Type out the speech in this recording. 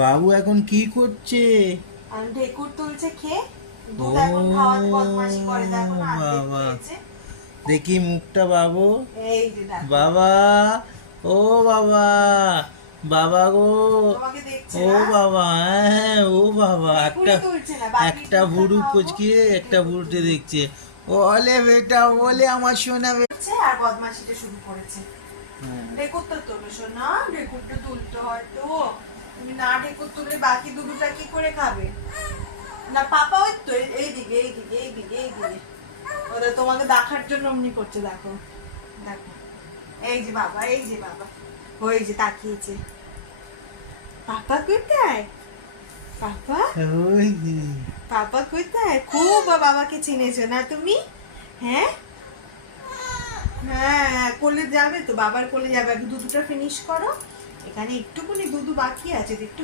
বাবু এখন কি করছে? আর ঢেকুর তুলছে খেয়ে। ও দুধ এখন খাওয়াতে বদমাশি করে, দেখো না অর্ধেক বাবা, খেয়েছে। দেখি মুখটা বাবু। এই যে দেখো, বাবা, ও বাবা, বাবা গো, তোমাকে দেখছে ও না, বাবা, হ্যাঁ ও বাবা, একটা ঢেকুরই তুলছে না, বাপির একটা দুধটা ভুরু খাওয়াবো, কুচকিয়ে এই একটা ঢেকুর ভুরুটে তুলছে। দেখছে। ওলে বেটা, ওলে আমার সোনা করছে আর বদমাশিটা শুরু করেছে। হ্যাঁ। ঢেকুরটা তোলো সোনা, ঢেকুরটা তুলতে হয় তো। তুমি না ঢেকুর তুললে বাকি দুধটা কি করে খাবে? না পাপা ওই তো এইদিকে এইদিকে এইদিকে এইদিকে, ওরা তোমাকে দেখার জন্য অমনি করছে, দেখো দেখো। এই যে বাবা, এই যে বাবা, ওই যে তাকিয়েছে। পাপা কোথায়? পাপা, ওই যে। পাপা কোথায়? খুব বাবাকে চিনেছো না তুমি? হ্যাঁ হ্যাঁ হ্যাঁ, কোলে যাবে তো, বাবার কোলে যাবে। আগে দুধটা ফিনিশ করো, এখানে একটুখানি দুধ বাকি আছে, একটু